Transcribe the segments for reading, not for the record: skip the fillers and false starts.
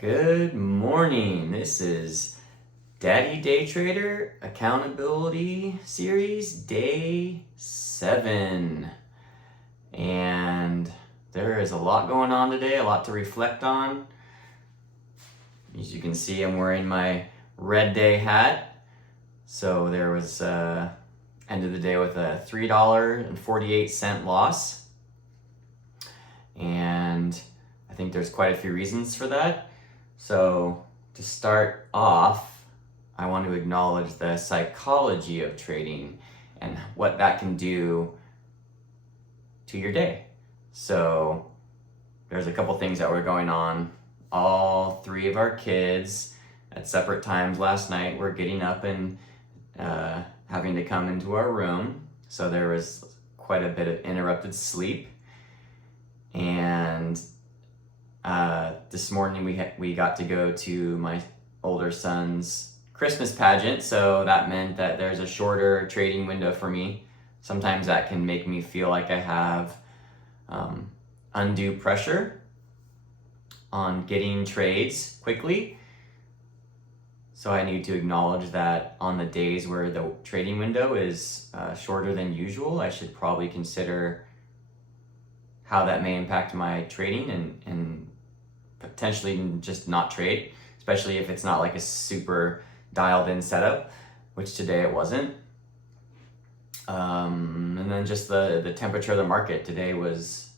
Good morning. This is Daddy Day Trader Accountability Series Day 7. And there is a lot going on today, a lot to reflect on. As you can see, I'm wearing my Red Day hat. So there was end of the day with a $3.48 loss. And I think there's quite a few reasons for that. So to start off, I want to acknowledge the psychology of trading and what that can do to your day. So there's a couple things that were going on. All three of our kids at separate times last night were getting up and having to come into our room. So there was quite a bit of interrupted sleep. And this morning we got to go to my older son's Christmas pageant, so that meant that there's a shorter trading window for me. Sometimes that can make me feel like I have undue pressure on getting trades quickly. So I need to acknowledge that on the days where the trading window is shorter than usual, I should probably consider how that may impact my trading and potentially just not trade, especially if it's not like a super dialed in setup, which today it wasn't. And then just the temperature of the market today was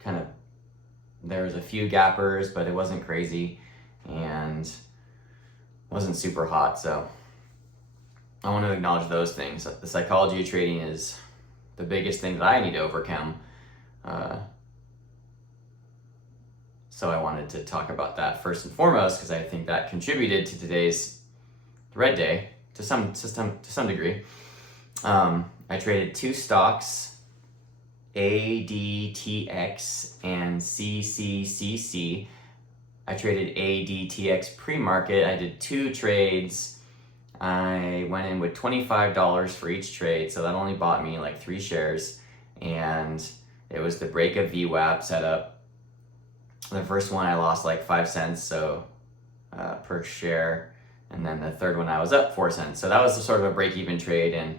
kind of, there was a few gappers, but it wasn't crazy and wasn't super hot. So I want to acknowledge those things. The psychology of trading is the biggest thing that I need to overcome. So I wanted to talk about that first and foremost because I think that contributed to today's red day to some degree. I traded two stocks, ADTX and CCCC. I traded ADTX pre-market. I did two trades. I went in with $25 for each trade, so that only bought me like 3 shares, and it was the break of VWAP setup. The first one I lost like 5 cents per share, and then the third one I was up 4 cents. So that was sort of a break-even trade, and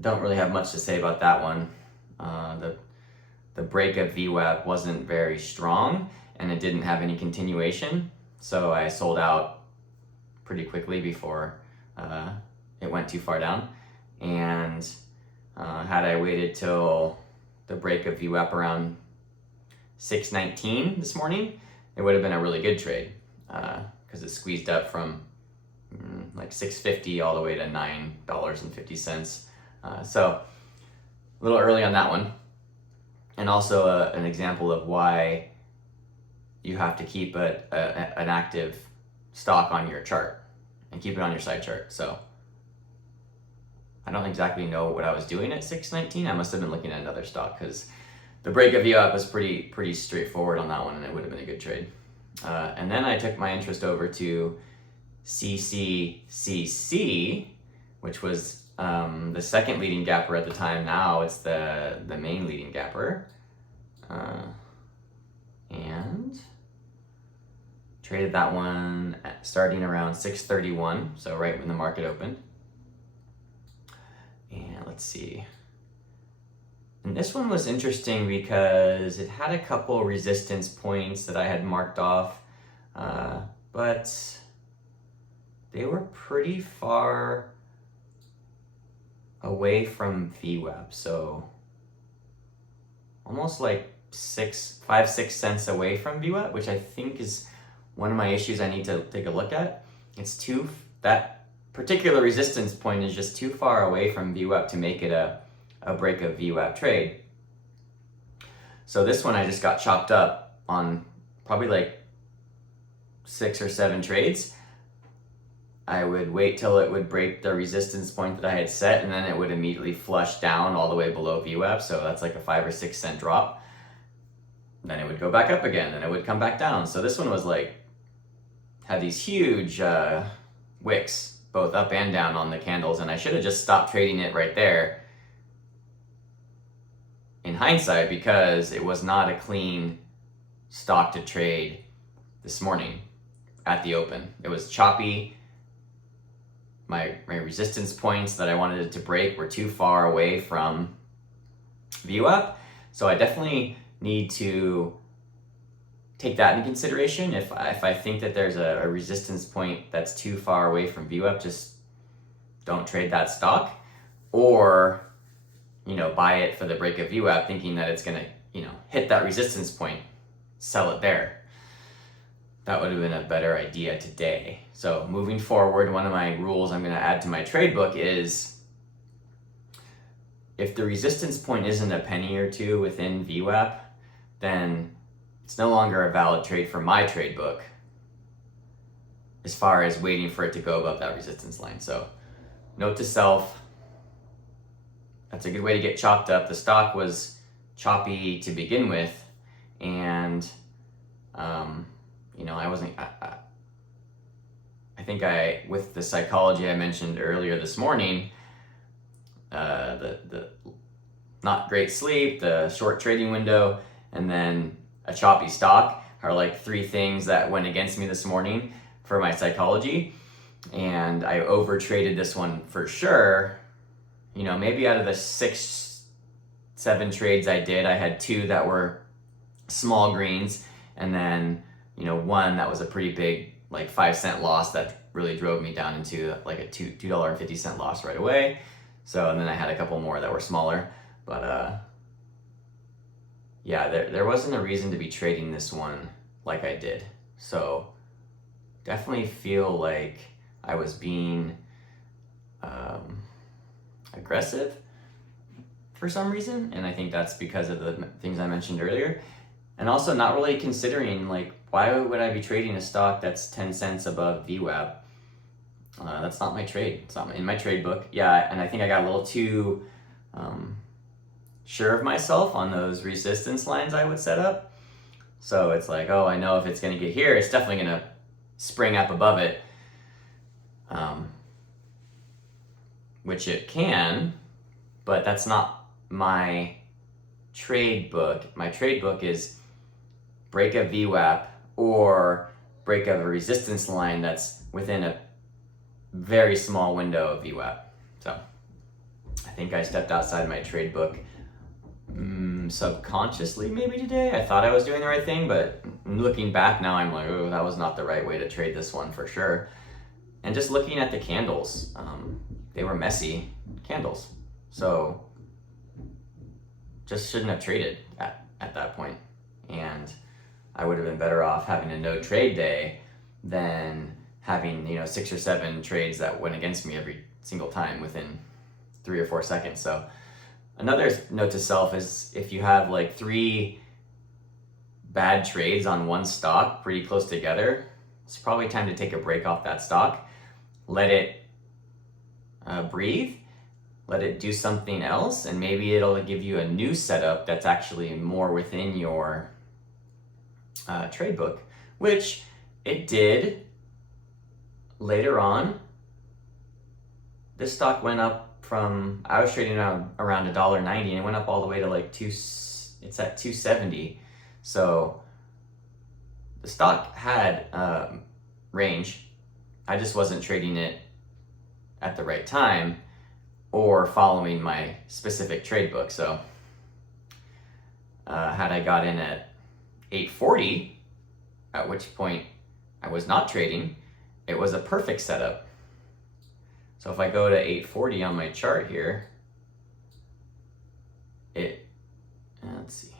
don't really have much to say about that one. The break of VWAP wasn't very strong, and it didn't have any continuation, so I sold out pretty quickly before it went too far down. And had I waited till the break of VWAP around 6.19 this morning, it would have been a really good trade because it squeezed up from like $6.50 all the way to $9.50. So a little early on that one. And also an example of why you have to keep an active stock on your chart and keep it on your side chart. So I don't exactly know what I was doing at 6.19. I must have been looking at another stock because the break of VWAP was pretty straightforward on that one, and it would have been a good trade. And then I took my interest over to CCCC, which was the second leading gapper at the time. Now it's the main leading gapper. And traded that one starting around 6:31, so right when the market opened. And let's see. And this one was interesting because it had a couple resistance points that I had marked off, but they were pretty far away from VWAP, so almost like 5-6 cents away from VWAP, which I think is one of my issues I need to take a look at. That particular resistance point is just too far away from VWAP to make it a break of VWAP trade. So this one I just got chopped up on probably like 6 or 7 trades. I would wait till it would break the resistance point that I had set, and then it would immediately flush down all the way below VWAP. So that's like a 5 or 6 cent drop. Then it would go back up again, and it would come back down. So this one was like, had these huge wicks, both up and down on the candles, and I should have just stopped trading it right there in hindsight because it was not a clean stock to trade this morning at the open. It was choppy. My resistance points that I wanted it to break were too far away from VWAP. So I definitely need to take that into consideration. If I think that there's a resistance point that's too far away from VWAP, just don't trade that stock. Or, buy it for the break of VWAP thinking that it's gonna, hit that resistance point, sell it there. That would have been a better idea today. So moving forward, one of my rules I'm gonna add to my trade book is if the resistance point isn't a penny or two within VWAP, then it's no longer a valid trade for my trade book as far as waiting for it to go above that resistance line. So note to self, that's a good way to get chopped up. The stock was choppy to begin with, and I think with the psychology I mentioned earlier this morning, the not great sleep, the short trading window, and then a choppy stock are like three things that went against me this morning for my psychology. And I over traded this one for sure. Maybe out of the 6-7 trades I did, I had 2 that were small greens, and then one that was a pretty big, like 5-cent loss that really drove me down into like a $2.50 loss right away. So, and then I had a couple more that were smaller, but yeah, there wasn't a reason to be trading this one like I did. So definitely feel like I was being aggressive for some reason, and I think that's because of the things I mentioned earlier. And also not really considering, like, why would I be trading a stock that's 10 cents above VWAP? That's not my trade. It's not in my trade book. Yeah, and I think I got a little too sure of myself on those resistance lines I would set up. So it's like, oh, I know if it's going to get here, it's definitely going to spring up above it, which it can, but that's not my trade book. My trade book is break a VWAP or break of a resistance line that's within a very small window of VWAP. So I think I stepped outside my trade book subconsciously maybe today. I thought I was doing the right thing, but looking back now, I'm like, oh, that was not the right way to trade this one for sure. And just looking at the candles, they were messy candles. So just shouldn't have traded at that point. And I would have been better off having a no trade day than having 6 or 7 trades that went against me every single time within 3 or 4 seconds. So another note to self is if you have like 3 bad trades on one stock pretty close together, it's probably time to take a break off that stock. Let it breathe, let it do something else, and maybe it'll give you a new setup that's actually more within your trade book, which it did later on. This stock went up from, I was trading around $1.90, and it went up all the way to like it's at 270. So the stock had range. I just wasn't trading it at the right time or following my specific trade book. So had I got in at 840, at which point I was not trading, it was a perfect setup. So if I go to 840 on my chart here, let's see,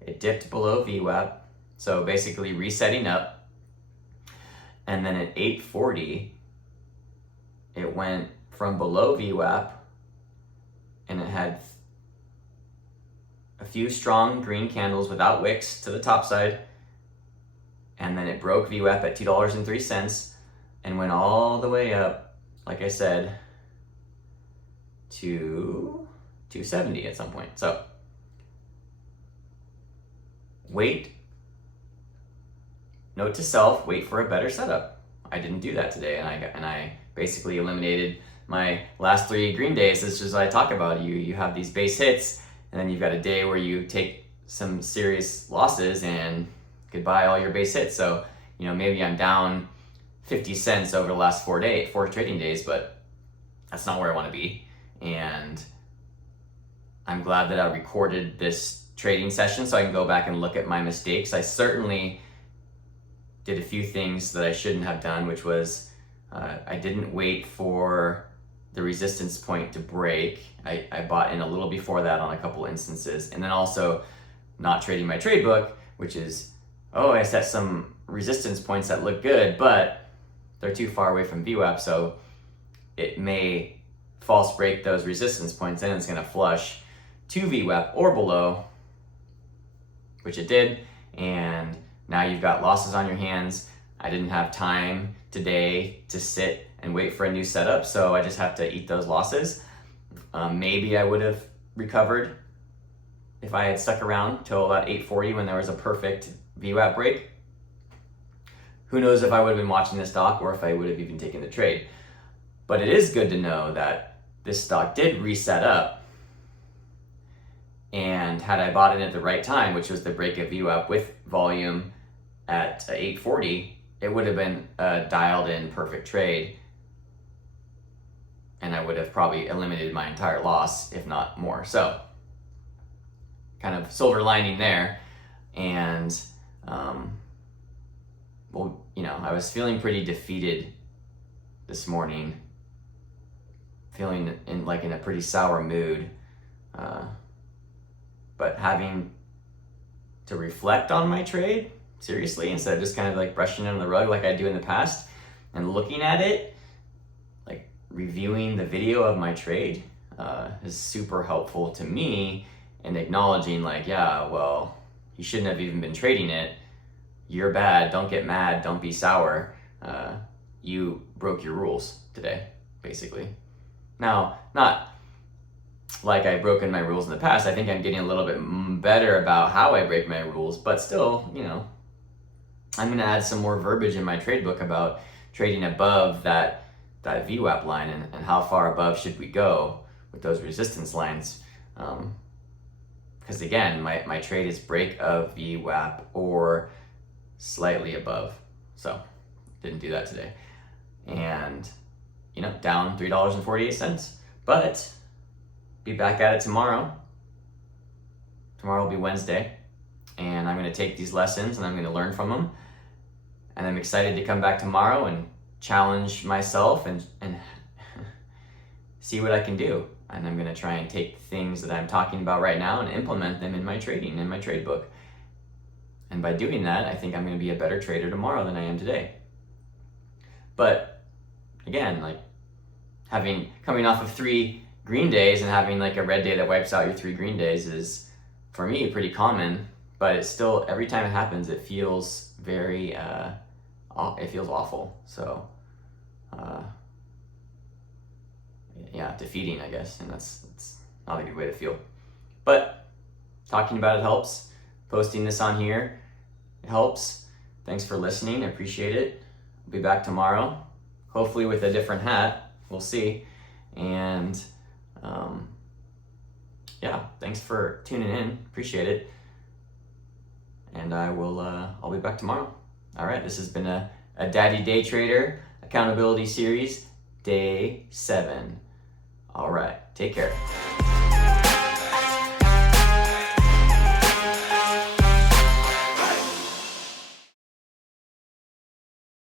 it dipped below VWAP, so basically resetting up. And then at 840, it went from below VWAP, and it had a few strong green candles without wicks to the top side, and then it broke VWAP at $2.03 and went all the way up, like I said, to 270 at some point. So wait. Note to self, wait for a better setup. I didn't do that today, and I basically eliminated my last 3 green days. This is what I talk about. You have these base hits, and then you've got a day where you take some serious losses and goodbye all your base hits. So, maybe I'm down 50 cents over the last 4 trading days, but that's not where I want to be. And I'm glad that I recorded this trading session so I can go back and look at my mistakes. I certainly did a few things that I shouldn't have done, which was I didn't wait for the resistance point to break. I bought in a little before that on a couple instances, and then also not trading my trade book, which is, I set some resistance points that look good, but they're too far away from VWAP, so it may false break those resistance points and it's going to flush to VWAP or below, which it did, and now you've got losses on your hands. I didn't have time today to sit and wait for a new setup, so I just have to eat those losses. Maybe I would have recovered if I had stuck around till about 8:40 when there was a perfect VWAP break. Who knows if I would have been watching this stock or if I would have even taken the trade. But it is good to know that this stock did reset up, and had I bought it at the right time, which was the break of VWAP with volume at 8:40, it would have been a dialed in perfect trade, and I would have probably eliminated my entire loss, if not more. So kind of silver lining there. And I was feeling pretty defeated this morning, feeling in a pretty sour mood, but having to reflect on my trade seriously instead of just kind of brushing it under the rug like I do in the past, and looking at it, reviewing the video of my trade is super helpful to me, and acknowledging you shouldn't have even been trading it. You're bad. Don't get mad. Don't be sour. You broke your rules today, basically. Now, not like I've broken my rules in the past. I think I'm getting a little bit better about how I break my rules, but still, I'm going to add some more verbiage in my trade book about trading above that VWAP line, and how far above should we go with those resistance lines. Because again, my trade is break of VWAP or slightly above. So didn't do that today. And, down $3.48. But be back at it tomorrow. Tomorrow will be Wednesday. And I'm going to take these lessons and I'm going to learn from them. And I'm excited to come back tomorrow and challenge myself and see what I can do. And I'm going to try and take things that I'm talking about right now and implement them in my trading, in my trade book. And by doing that, I think I'm going to be a better trader tomorrow than I am today. But again, coming off of 3 green days and having a red day that wipes out your 3 green days is, for me, pretty common. But it's still, every time it happens, it feels very, it feels awful. So, defeating, I guess, and that's not a good way to feel. But talking about it helps. Posting this on here, it helps. Thanks for listening. I appreciate it. I'll be back tomorrow, hopefully with a different hat. We'll see. And thanks for tuning in. Appreciate it. And I'll be back tomorrow. All right, this has been a Daddy Day Trader Accountability Series, Day 7. All right, take care.